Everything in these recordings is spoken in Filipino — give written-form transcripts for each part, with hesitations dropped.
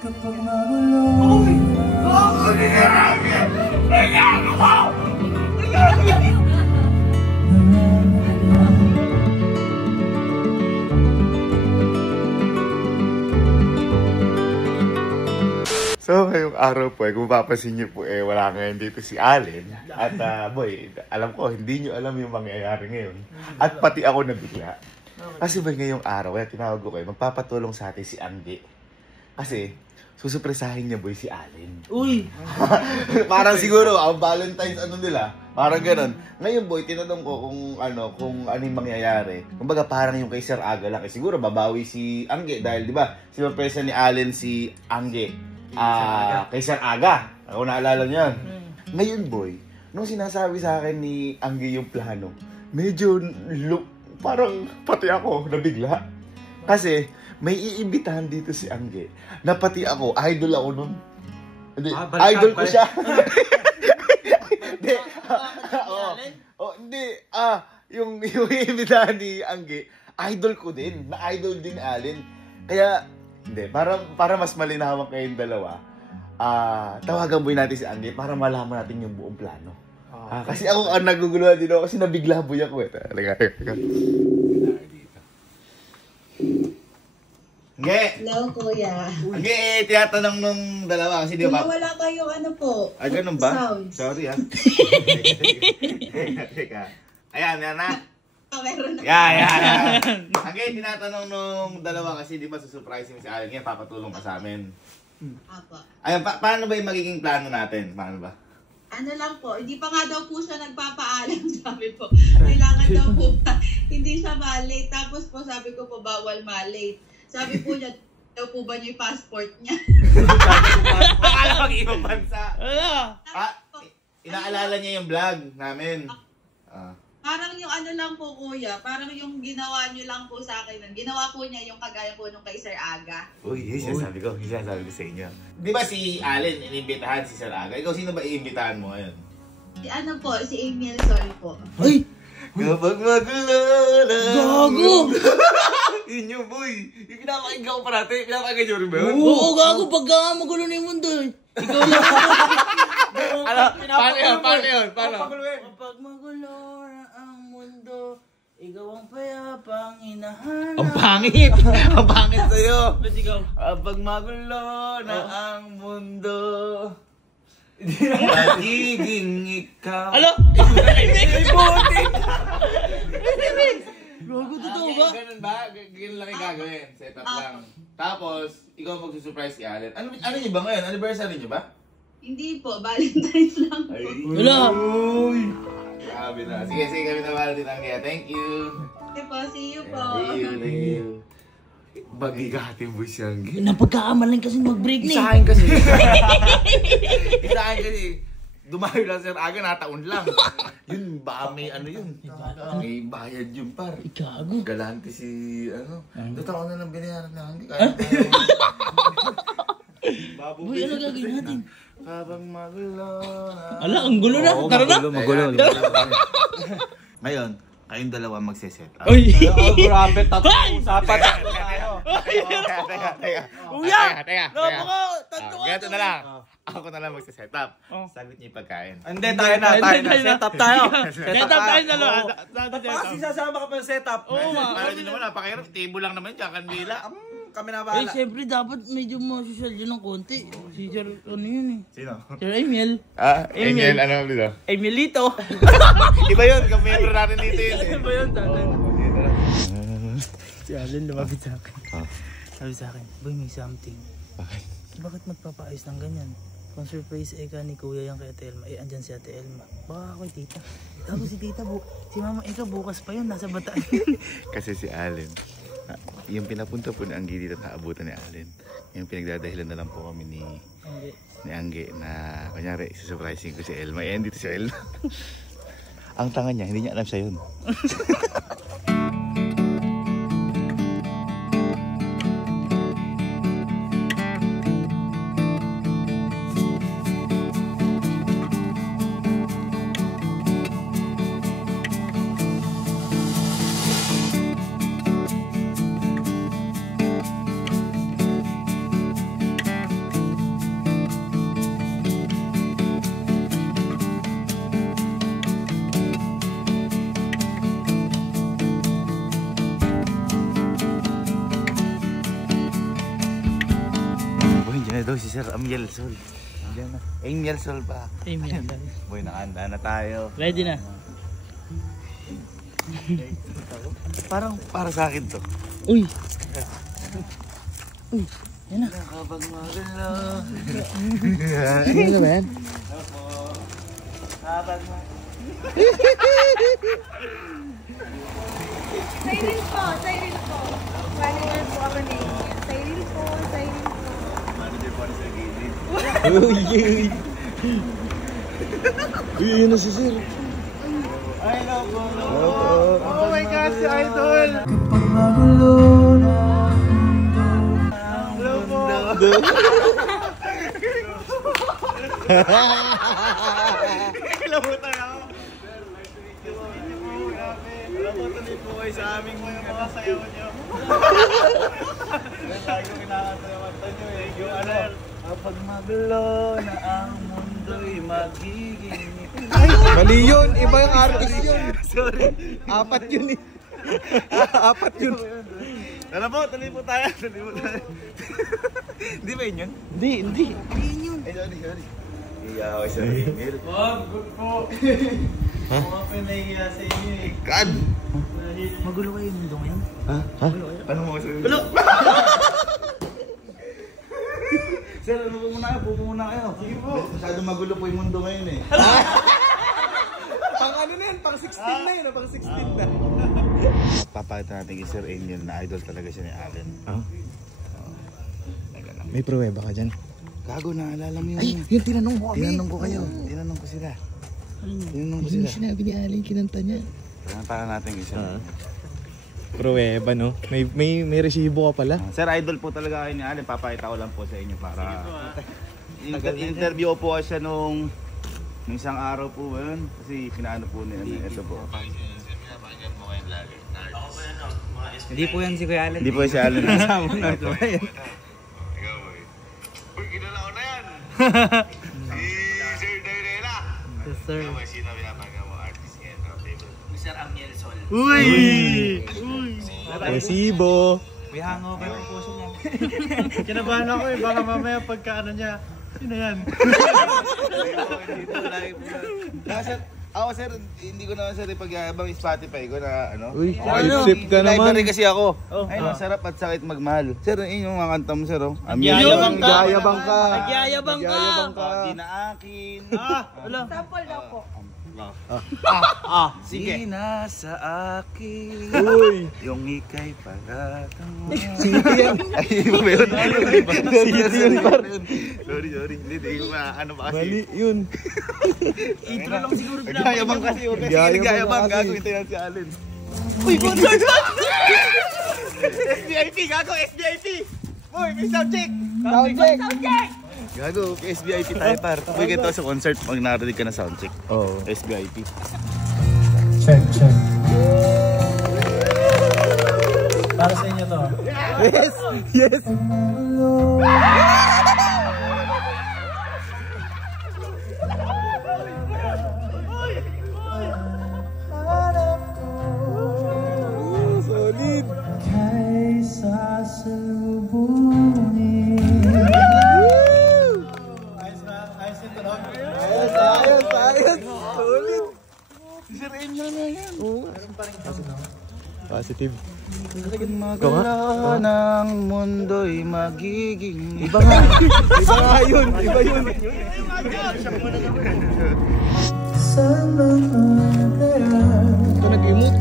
Kapag magulo So, ngayong araw po, kung mapapansin niyo po, wala ngayon dito si Allen. At, boy, alam ko, hindi niyo alam yung mangyayari ngayon. At pati ako nabigla. Kasi ba ngayong araw, kaya tinawag ko kayo, magpapatulong sa atin si Angge. Kasi, susupresahin niya, boy, si Allen. Uy! Parang siguro, ang Valentine's nila, parang ganon. Ngayon, boy, tinanong ko kung ano yung mangyayari. Kumbaga, parang yung kay Sir Aga lang. Siguro, babawi si Angge dahil, di ba, sinupresa ni Allen si Angge. Kay Sir Aga. Ako naalala niyan. Ngayon, boy, nung sinasabi sa akin ni Angge yung plano, medyo parang pati ako nabigla. Kasi may iimbitahan dito si Angge na pati ako, idol ako nun. Hindi, idol ko siya. Hindi. Hindi. Yung iimbitahan ni Angge, idol ko din. Na idol din ni Allen. Kaya, hindi, para mas malinawan kayong dalawa, tawagan boy natin si Angge para malaman natin yung buong plano. Kasi ako ang naguguluhan din ako kasi nabigla boy ako eh. Teka. Angge! Hello, kuya. Angge, tinatanong nung dalawa kasi di ba? Wala kayong ano po. Ganun ba? Sounds. Sorry Teka. Ayan na. Meron na. Yeah. Angge, tinatanong nung dalawa kasi di ba susurprise mo si Allen ngayon, papatulong ka sa amin. Apo. Ayan, paano ba yung magiging plano natin? Paano ba? Ano lang po, hindi pa nga daw po siya nagpapaalam, sabi po. Kailangan daw po hindi siya malate. Tapos po sabi ko po, bawal malate. Sabi po niya, daw po ba niya yung passport niya? Akala mag-ibang bansa. Ala! Inaalala niya yung vlog namin. Parang yung ano lang po, kuya, parang yung ginawa niyo lang po sa akin. Ginawa po niya yung kagaya po nung kay Sir Aga. Uy, sinasabi ko sa inyo. Di ba si Allen, inimbitahan si Sir Aga? Ikaw, sino ba iimbitahan mo ngayon? Si ano po, si Emil, sorry po. Ay! Kapag magulo na. Gago! Yun yung boy. Yung pinapakinggan ko parati. Pinapakinggan nyo rin ba yun? Oo, gago! Pagka magulo na yung mundo eh. Ikaw lang. Paano yun? Kapag magulo na ang mundo, ikaw ang payapang hinahanap. Ang pangit! Ang pangit sa'yo! Ba't ikaw? Kapag magulo na ang mundo, magiging ikaw. Alo! Ay, buti! Gago, totoo ba? Ganun ba? Ganun lang yung gagawin. Setup lang. Tapos, ikaw magsusurprise si Allen. Ano niyo ba ngayon? Anniversary niyo ba? Hindi po, Valentine's lang po. Wala! Uy! Grabe na. Sige, kami na mahal din ang kaya. Thank you. Okay po, see you po. Thank you. Magigating mo siyang gin. Napagkakamalan kasi mag-break na eh. Isahin kasi. Isahin kasi. Dumayo lang Sir Aga, nataon lang. Yun, baka may ano yun. May bayad yun par. Gago. Galante si ano. 2 taon na lang binayaran na. Hindi Uy, ano gagawin natin? Habang magulo. Ala, ang gulo na. Tara na. Magulo. Ngayon, kayong dalawa magsiset up. Uy! Grabe, usapan tayo. Teka. Uya! Teka. Tatlo ka. Ganito na lang. Ako na lang magsiset up. Sagot niyo yung pagkain. Hindi, tayo na. Setup tayo. Setup tayo na lang. Kasi sasama ka pa ng setup. Oo nga. Para din naman, napakahirap. Table lang naman dyan, kandila. Kami na Eh, bahala. syempre dapat medyo masosyal yun ng konti. Si Sir, ano yun eh? Sino? Sir Emil. Emil, ano dito? Emilito. Iba yun, kamembro natin dito yun. Ano ba yun, tatay? Si Allen lumapit sa akin. Sabi sa akin, boy, may something. Bakit? Bakit magpapaayos ng ganyan? Kung surprise Eka ni Kuya yung kay Ate Elma, andyan si Ate Elma. Baka ako tita. Tapos si tita, si Mama Eka bukas pa yun, nasa Bataan. Kasi si Allen, yung pinapunta po ni Angge dito na abutan ni Allen, yung pinagdadahilan na lang po kami ni Angge na kunyari, susurprising ko si Elma. Ayan, dito si Elma. Ang tanga niya, hindi niya alam siya yun. na daw si Sir Amiel Sol. Andiyan na. Amiel Sol pa. Amen. Boy, nakahanda na tayo. Ready na. Parang para sa akin to. Uy! Uy! Yan na. Kapag magalo. Ano ba yan? Kapag Siren po, siren po. Manager po ako na yun. Siren po, siren po. manager po sa gilid. Uy! Uy, yun na si Sir. Ay, loko. Oh my God, si Idol. Kapag magulo na Hello po. Kilabutan ako. Alam mo, tuloy po kayo sa aming mga sayaw niyo. Lagi ko kinakasayawan nyo eh. Yung ano, kapag magulo na ang mundo'y magiging... Mali yun, iba yung artist yun. Sorry. Apat yun eh. Apat yun. Tara po, tuloy po tayo. Tuloy po tayo. Hindi ba yun yun? Hindi. Ay, sorry. Iyaw, sorry. Good po. Mga pinahiya sa inyo eh. God! Magulo kayo yung mundo ngayon. Ha? Paano mo sabihin? Gulo! Sir, ano po muna kayo? Pupo muna kayo. Sige po. Masyado magulo po yung mundo ngayon eh. Pang ano na yan? Pang 16 na yun. Pang 16 na. Papakita natin kay Sir Angel na idol talaga siya ni Allen. May pruweba ka dyan? Gago, naalala mo yun. Ay, yung tinanong mo kami. Tinanong ko kayo. Tinanong ko sila. Tinanong ko sila. Sinabi ni Allen, kinanta niya. Para natin kay Sir. Pruweba, no? May resibo ka pala. Sir, idol po talaga kayo ni Allen. Papakita ko lang po sa inyo para... Interview po siya nung isang araw po yun. Kasi pinaano po nila. Ito po. Hindi po yan si Kuya Allen. Hindi po si Allen. Uy, kilala ko na yan! Si Sir Dairela! Yes, sir. Sino pinapaga mo artist ngayon? Sir Amiel Sol. Uy! Resibo. May hangover po siya niyan. Kinabahan ako eh. Baka mamaya pagka ano niya. Sino yan? Ako sir, hindi ko naman sir ipagyayabang Spotify ko na ano. Uy, Ano, sip ka naman. library kasi ako. Ayun, ang sarap at sakit magmahal. Sir, yun yung mga kanta mo sir. Nagyayabang ka. Nagyayabang ka. Nagyayabang ka. Di na akin. Sample daw po. Sige. Di na sa akin. Uy. Yung ikay pagkatama. Ay, Meron. Sorry. Hindi ko ano pa kasi. Mali, yun. Intro lang siguro Nagyayabang kasi. Huwag kasi Nagyayabang nagyayabang. kasi. Gagawin tayo si Allen. Uy, concert! SBIP! Gago! SBIP! Boy, may sound check! Gago, SBIP tayo par. Boy, ganito sa concert pag narinig ka na sound check. Oo. SBIP. Check. Para sa inyo to. Yes! Solid! Kaysa salubungin. Ayos! Solid! Sir Angel na yan. Positive. Magala ng mundo'y magiging... Iba nga yun! Iba yun! Ito nag-emote!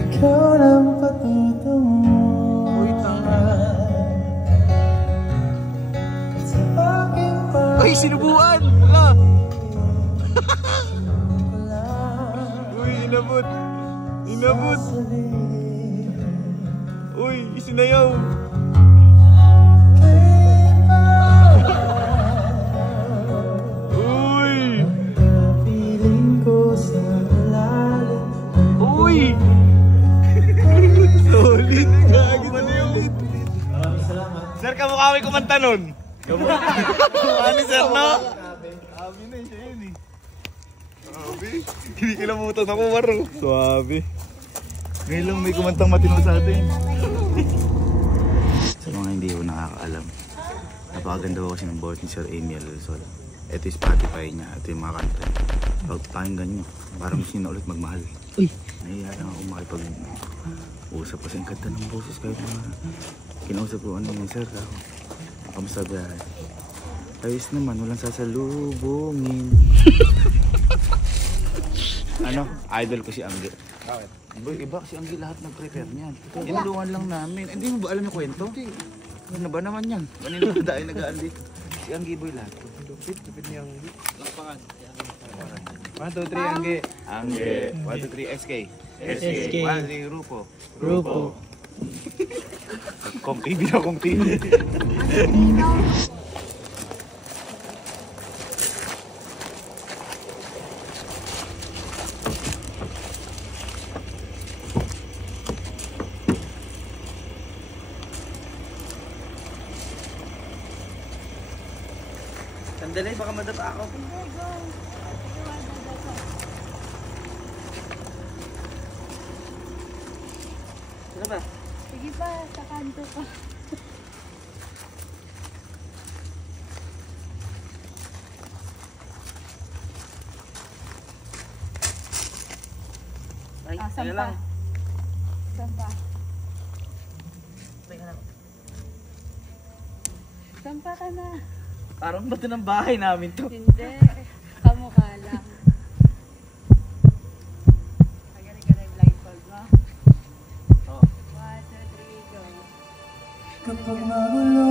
Ikaw lang patutungo. Uy, tanga. Sa aking Ay, sinubuan! Wala! Uy, inabot! Uy, isinayaw! Uy! piling ko sa lalim. Uy! Solid! Gagi, solid! Maraming salamat. Sir, kamukha ko kumanta nun. Kamukha ni Sir, no? Sabi na siya yun eh. Hindi kilamutan ako, Maro. Suwabe. Ngayon lang may kumantang matino sa atin. hindi ko nakakaalam. Napakaganda ko kasi ng boses ni Sir Amy Alsol. Ito yung Spotify niya, ito yung mga kanta niya. Pag pakinggan nyo, parang gusto nyo na ulit magmahal. Uy! Nahiya lang ako makipag-usap kasi ang ganda ng boses kahit mga kinausap ko ano yung sir ako. Kamusta biyahe? Ayos naman, walang sasalubungin. Ano? Idol ko si Angge. Bakit? Iba si Angge lahat nag-prepare niyan. Inulungan lang namin. Hindi mo ba alam yung kwento? Hindi. Ano ba naman yan? Kanina ba dahil nag-aan dito? Si Angge boy lahat. Kapit ni Angge. Lakpangan. 1, 2, 3, Angge. Angge. 1, 2, 3, SK. SK. 1, 3, Rupo. Rupo. Kong TV na kong TV. Sandali, baka madapa ako. Ano ba? Sige pa, sa kanto pa. Ay, Sampa. lang. Sampa. Teka lang. Sampa ka na. Parang bato ng bahay namin to. Hindi. Kamukha lang. Magaling ka na yung blindfold mo. Oh. 1, 2, 3, go. Kapag magulo.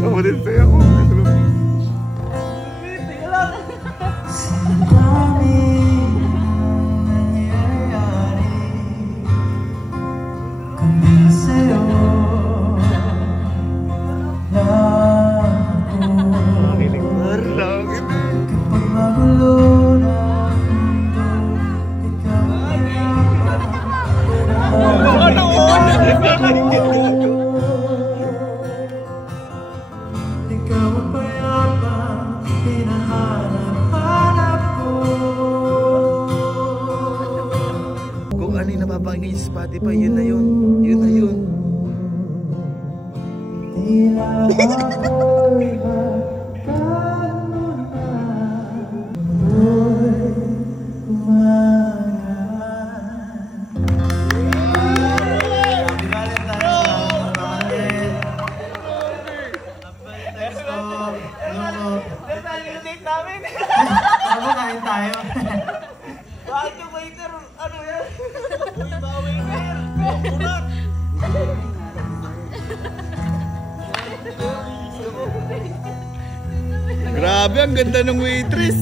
Kapatid saya ko. Kung ano yung napapakinggan sa Spotify, yun na yun. Yun na yun. Ano ba kain tayo? Bakit yung waiter? Ano yan? Uy, ba waiter? Ulat! Grabe, ang ganda ng waitress.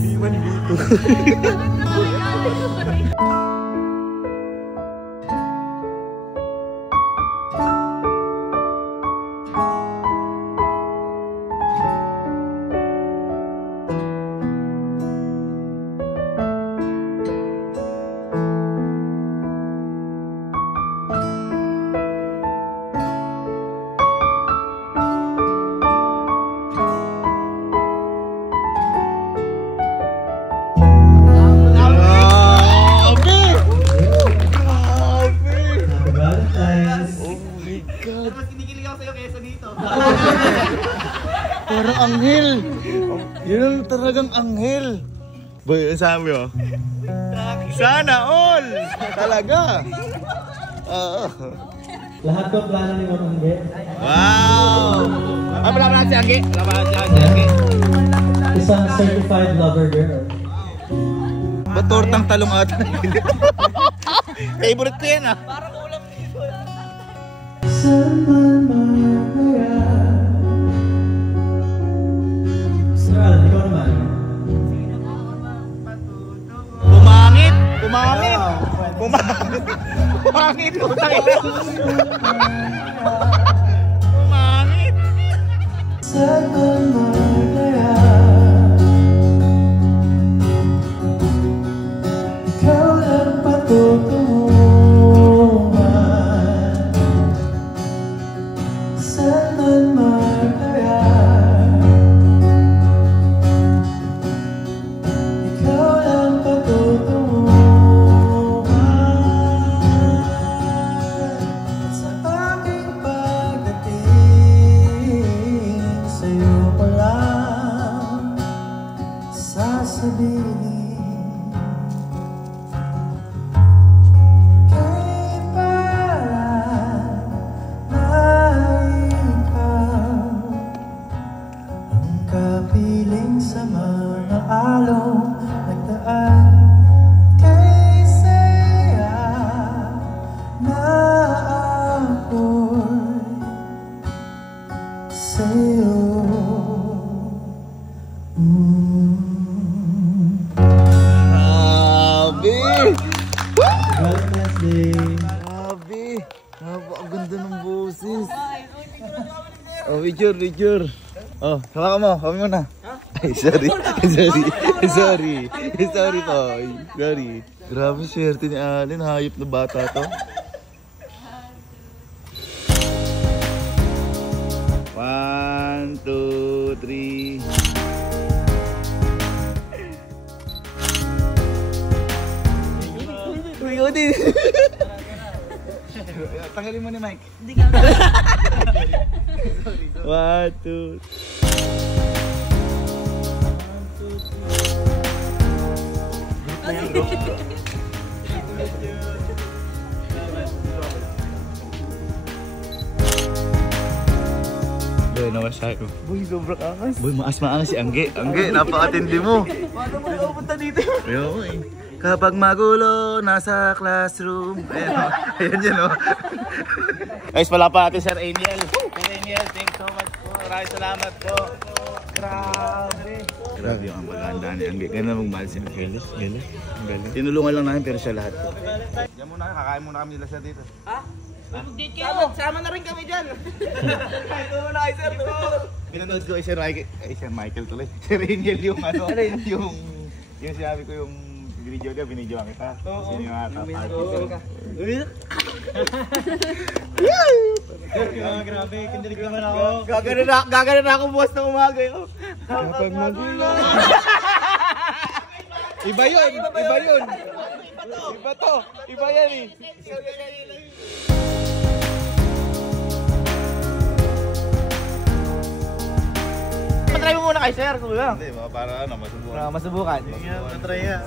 Parang anghel. Yun ang talagang anghel. Boy, ang sabi mo? Sana all! Talaga! Oo. Lahat ba plano ni Ma'am Angge? Wow! Ah, wala na si Angge. Wala na si Angge. Isang certified lover girl. Ba't tortang talong ata? Favorite ko yan ah. Parang ulam dito. Umangit! Utang ina! Umangit! Ikaw ang patutunguhan. Saan man magdaya, ikaw ang patutunguhan. Sa aking pagdating, sa'yo ko lang sasabihin. Kapiling sa mga along nagdaan kay saya na ako'y sa'yo. Grabe! Valentine's Day. Grabe! Ang ganda ng boses. Oh, picture. Oh, hawakan mo. Kami mo na. Ay, sorry. Sorry po. Sorry. Grabe, swerte ni Allen. Hayop na bata to. 1, 2, 3. Uy, ikaw din. Tanggalin mo ni Mike. Hindi ka. 1, 2. Boy, nawasak ko. Boy, sobrang angas. Boy, maangas si Angge. Angge, napakatindi mo. Paano mo napunta dito? Ayun, kapag magulo, nasa classroom. Ayan yun, oh. Guys, pala pa natin Sir Aniel. Sir Aniel, thanks so much po. Maraming salamat po. Grabe. Grabe yung maganda ni Angge. Ganda magmahal si Angge. Galing. Tinulungan lang namin pero siya lahat po. Diyan muna, kakain muna kami nila siya dito. Ha? Update kayo. Sama na rin kami dyan. Kain muna kay Sir. Pinanood ko kay Sir Michael tuloy. Sir Aniel yung ano. Yung sinabi ko yung video niya, binidyoan kita. Sino yung ata? Grabe, kindilig naman ako. Gagano na ako buwas ng umaga yun. Kapag magulo. Iba yun. Iba to. Iba yan eh. Matry mo muna kay Sir, kuya. Hindi, para masubukan. Masubukan. Matry nga.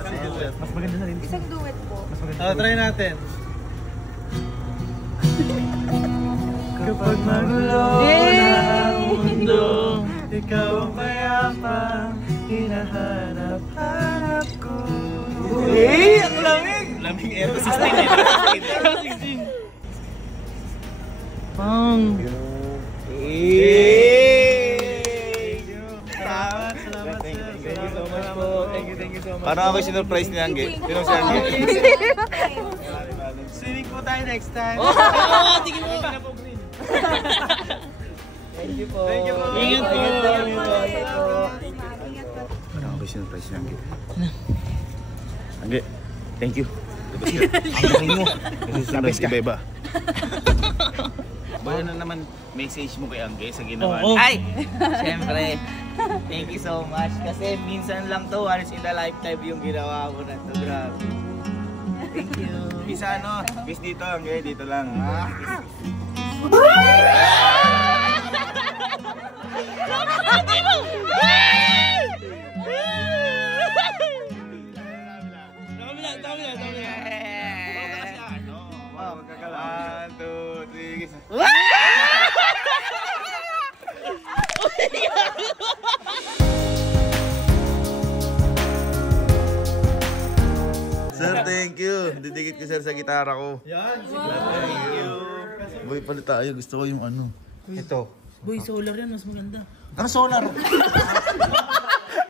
Mas maganda sa rin. Isang duet po. Try natin. Kapag magulo na ang mundo, ikaw ang mayapang hinahanap-hanap ko. Ang lamig! Lamig Aero 16. Pang! Salamat. Thank you so much po. Thank you so much. Parang ako sinurprise ni Angge. Sinong si Angge? Swimming po tayo next time. Tingin mo! Thank you po. Ingat po. Parang ako sinurprise ni Angge. Angge, thank you. Labas ka. Iba-iba. Bayan na naman message mo kay Angge sa ginawa. Ay! Siyempre, thank you so much. Kasi minsan lang to, once in a lifetime yung ginawa mo na to. Grabe. Thank you. Bisa ano, bis dito Angge, dito lang. One, two, three. Sir, thank you. Didikit ko sir sa gitara ko. Yan. Thank you. Boy, palit tayo. Gusto ko yung ano. Ito. Boy, solar yan, mas maganda. Ano solar?